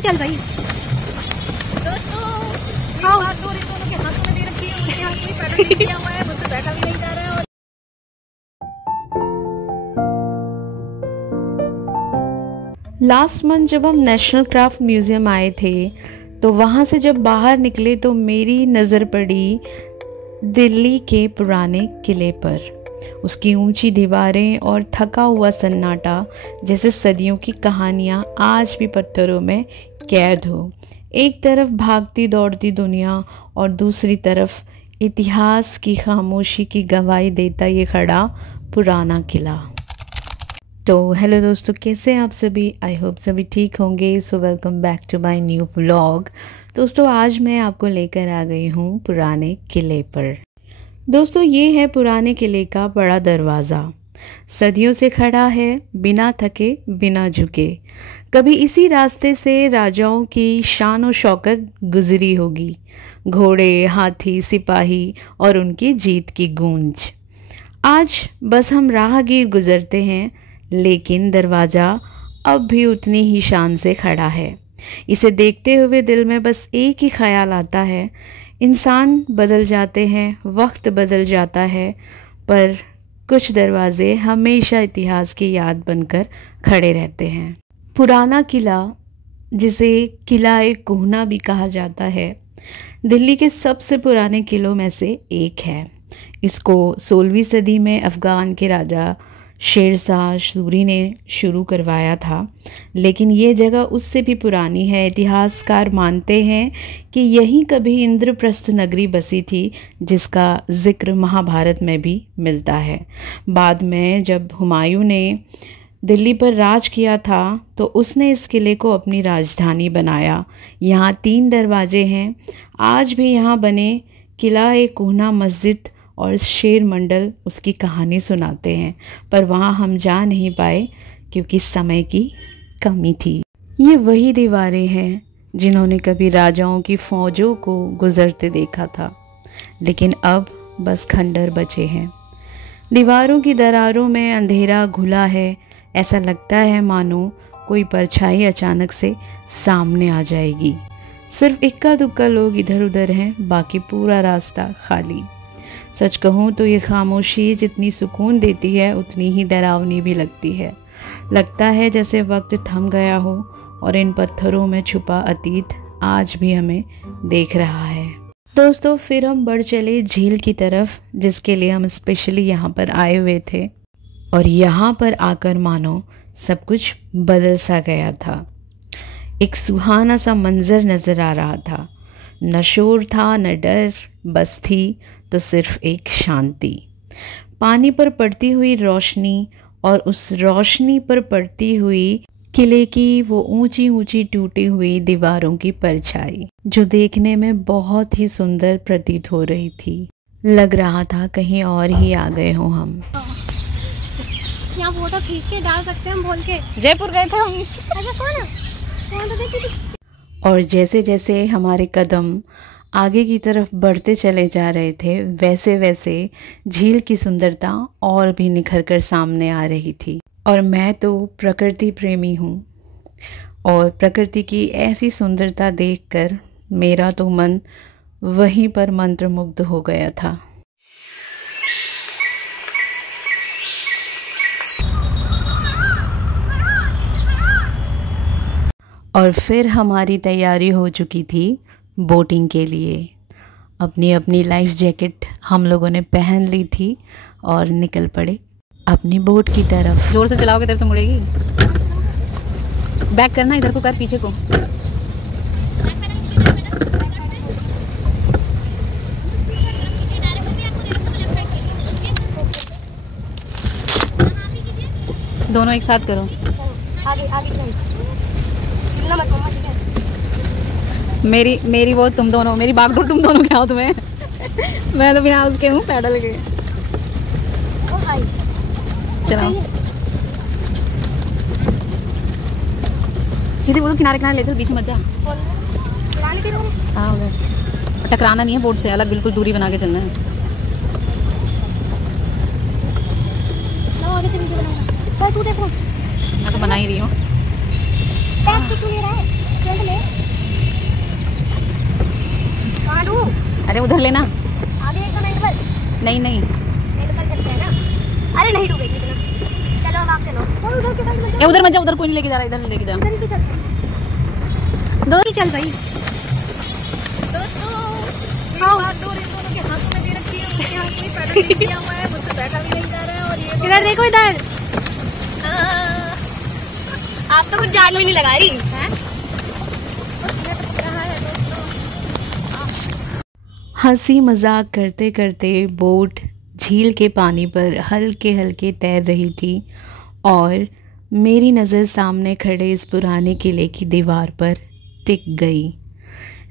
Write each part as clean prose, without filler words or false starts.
चल भाई दोस्तों हाथ दो दोनों के हाथों में दे रखी है, उनके हाथ में पैडल नहीं किया हुआ है, मुझसे बैठा भी नहीं जा रहा है। और लास्ट मंथ जब हम नेशनल क्राफ्ट म्यूज़ियम आए थे तो वहाँ से जब बाहर निकले तो मेरी नज़र पड़ी दिल्ली के पुराने किले पर। उसकी ऊंची दीवारें और थका हुआ सन्नाटा जैसे सदियों की कहानियाँ आज भी पत्थरों में कैद हो। एक तरफ भागती दौड़ती दुनिया और दूसरी तरफ इतिहास की खामोशी की गवाही देता ये खड़ा पुराना किला। तो हेलो दोस्तों, कैसे हैं आप सभी? आई होप सभी ठीक होंगे। So welcome back to my new vlog. दोस्तों आज मैं आपको लेकर आ गई हूँ पुराने किले पर। दोस्तों ये है पुराने किले का बड़ा दरवाज़ा। सदियों से खड़ा है, बिना थके बिना झुके। कभी इसी रास्ते से राजाओं की शान और शौकत गुजरी होगी। घोड़े, हाथी, सिपाही और उनकी जीत की गूंज। आज बस हम राहगीर गुजरते हैं, लेकिन दरवाज़ा अब भी उतनी ही शान से खड़ा है। इसे देखते हुए दिल में बस एक ही ख्याल आता है, इंसान बदल जाते हैं, वक्त बदल जाता है, पर कुछ दरवाजे हमेशा इतिहास की याद बनकर खड़े रहते हैं। पुराना किला, जिसे किला-ए कोहना भी कहा जाता है, दिल्ली के सबसे पुराने किलों में से एक है। इसको 16वीं सदी में अफ़गान के राजा शेरशाह सूरी ने शुरू करवाया था, लेकिन ये जगह उससे भी पुरानी है। इतिहासकार मानते हैं कि यहीं कभी इंद्रप्रस्थ नगरी बसी थी, जिसका जिक्र महाभारत में भी मिलता है। बाद में जब हुमायूं ने दिल्ली पर राज किया था तो उसने इस किले को अपनी राजधानी बनाया। यहाँ 3 दरवाजे हैं। आज भी यहाँ बने किला-ए-कोहना मस्जिद और शेर मंडल उसकी कहानी सुनाते हैं, पर वहाँ हम जा नहीं पाए क्योंकि समय की कमी थी। ये वही दीवारें हैं जिन्होंने कभी राजाओं की फ़ौजों को गुज़रते देखा था, लेकिन अब बस खंडर बचे हैं। दीवारों की दरारों में अंधेरा घुला है। ऐसा लगता है मानो कोई परछाई अचानक से सामने आ जाएगी। सिर्फ इक्का दुक्का लोग इधर उधर हैं, बाकी पूरा रास्ता खाली। सच कहूँ तो ये खामोशी जितनी सुकून देती है उतनी ही डरावनी भी लगती है। लगता है जैसे वक्त थम गया हो और इन पत्थरों में छुपा अतीत आज भी हमें देख रहा है। दोस्तों फिर हम बढ़ चले झील की तरफ, जिसके लिए हम स्पेशली यहाँ पर आए हुए थे, और यहाँ पर आकर मानो सब कुछ बदल सा गया था। एक सुहाना सा मंजर नज़र आ रहा था। न शोर था न डर, बस थी तो सिर्फ एक शांति। पानी पर पड़ती हुई रोशनी और उस रोशनी पर पड़ती हुई किले की वो ऊंची ऊंची टूटी हुई दीवारों की परछाई, जो देखने में बहुत ही सुंदर प्रतीत हो रही थी। लग रहा था कहीं और ही आ गए हों हम। यहाँ फोटो खींच के डाल सकते हैं हम बोल के। जयपुर गए थे हम। अच्छा कौन तो देखी थी। और जैसे जैसे हमारे कदम आगे की तरफ बढ़ते चले जा रहे थे, वैसे वैसे झील की सुंदरता और भी निखर कर सामने आ रही थी। और मैं तो प्रकृति प्रेमी हूँ, और प्रकृति की ऐसी सुंदरता देखकर मेरा तो मन वहीं पर मंत्रमुग्ध हो गया था। और फिर हमारी तैयारी हो चुकी थी बोटिंग के लिए। अपनी अपनी लाइफ जैकेट हम लोगों ने पहन ली थी और निकल पड़े अपनी बोट की तरफ। जोर से चलाओगे तब तो मुड़ेगी। बैक करना, इधर को कर, पीछे को। दोनों एक साथ करो। आगे मेरी वो तुम दोनों, मेरी बागडोर तुम दोनों क्या हो तुम्हें। मैं तो बिना उसके हूँ, पैडल के। चलो सीधे बोलो, किनारे किनारे ले चल, बीच में मत जा। हाँ उधर टकराना नहीं है बोट से, अलग बिल्कुल दूरी बना के चलना है। तू देखो, मैं तो बना ही रही हूँ। बैग तो तू ले रहा है, अरे उधर लेना। आगे एक मिनट बस। नहीं नहीं मिनट पर चलते हैं ना। अरे नहीं डूबेगी इतना। चलो अब आप चलो। उधर के साइड में ये उधर मत जा, उधर कोई नहीं लेके जा रहा, इधर लेके जा। इधर ही चल। दो ही चल भाई। दोस्तों हाथ दो इन दोनों के हाथों में दे रखी है, उनके हाथ में पैडल नहीं किया हुआ है, मुझसे बैठा भी नहीं जा रहा है। और ये इधर देखो इधर। आप तो कुछ जान ही नहीं लगाई हैं? हंसी मजाक करते करते बोट झील के पानी पर हल्के हल्के तैर रही थी और मेरी नज़र सामने खड़े इस पुराने किले की दीवार पर टिक गई।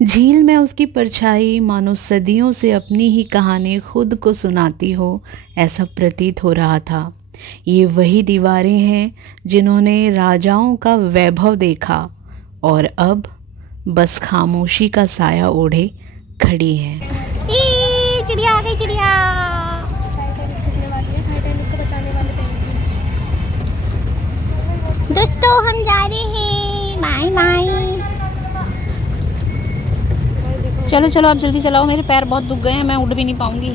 झील में उसकी परछाई मानो सदियों से अपनी ही कहानी खुद को सुनाती हो, ऐसा प्रतीत हो रहा था। ये वही दीवारें हैं जिन्होंने राजाओं का वैभव देखा और अब बस खामोशी का साया ओढ़े खड़ी हैं। चिड़िया आ गई, चिड़िया। दोस्तों हम जा रहे हैं, बाय बाय। चलो चलो आप जल्दी चलाओ, मेरे पैर बहुत दुख गए हैं, मैं उठ भी नहीं पाऊंगी,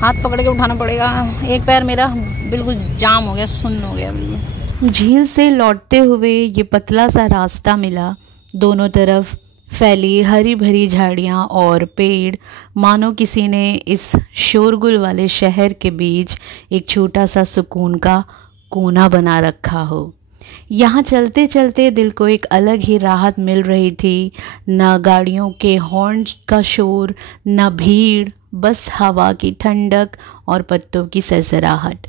हाथ पकड़ के उठाना पड़ेगा। एक पैर मेरा बिल्कुल जाम हो गया, सुन्न हो गया बिल्कुल। झील से लौटते हुए ये पतला सा रास्ता मिला। दोनों तरफ फैली हरी भरी झाड़ियाँ और पेड़, मानो किसी ने इस शोरगुल वाले शहर के बीच एक छोटा सा सुकून का कोना बना रखा हो। यहाँ चलते चलते दिल को एक अलग ही राहत मिल रही थी। न गाड़ियों के हॉर्न का शोर, न भीड़, बस हवा की ठंडक और पत्तों की सरसराहट।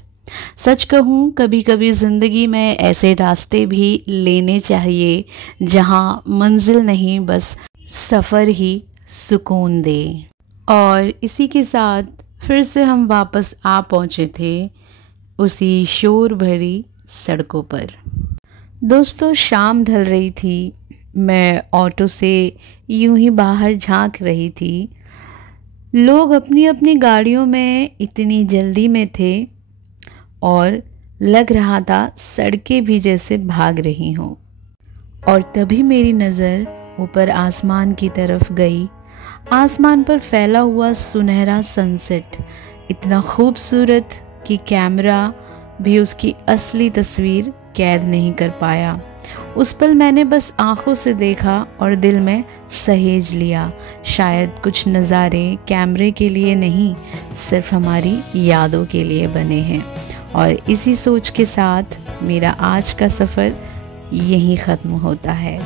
सच कहूँ कभी कभी ज़िंदगी में ऐसे रास्ते भी लेने चाहिए जहाँ मंजिल नहीं बस सफ़र ही सुकून दे। और इसी के साथ फिर से हम वापस आ पहुँचे थे उसी शोर भरी सड़कों पर। दोस्तों शाम ढल रही थी, मैं ऑटो से यूं ही बाहर झांक रही थी। लोग अपनी अपनी गाड़ियों में इतनी जल्दी में थे और लग रहा था सड़कें भी जैसे भाग रही हों। और तभी मेरी नज़र ऊपर आसमान की तरफ गई। आसमान पर फैला हुआ सुनहरा सनसेट इतना खूबसूरत कि कैमरा भी उसकी असली तस्वीर कैद नहीं कर पाया। उस पल मैंने बस आंखों से देखा और दिल में सहेज लिया। शायद कुछ नज़ारे कैमरे के लिए नहीं, सिर्फ हमारी यादों के लिए बने हैं। और इसी सोच के साथ मेरा आज का सफ़र यहीं ख़त्म होता है।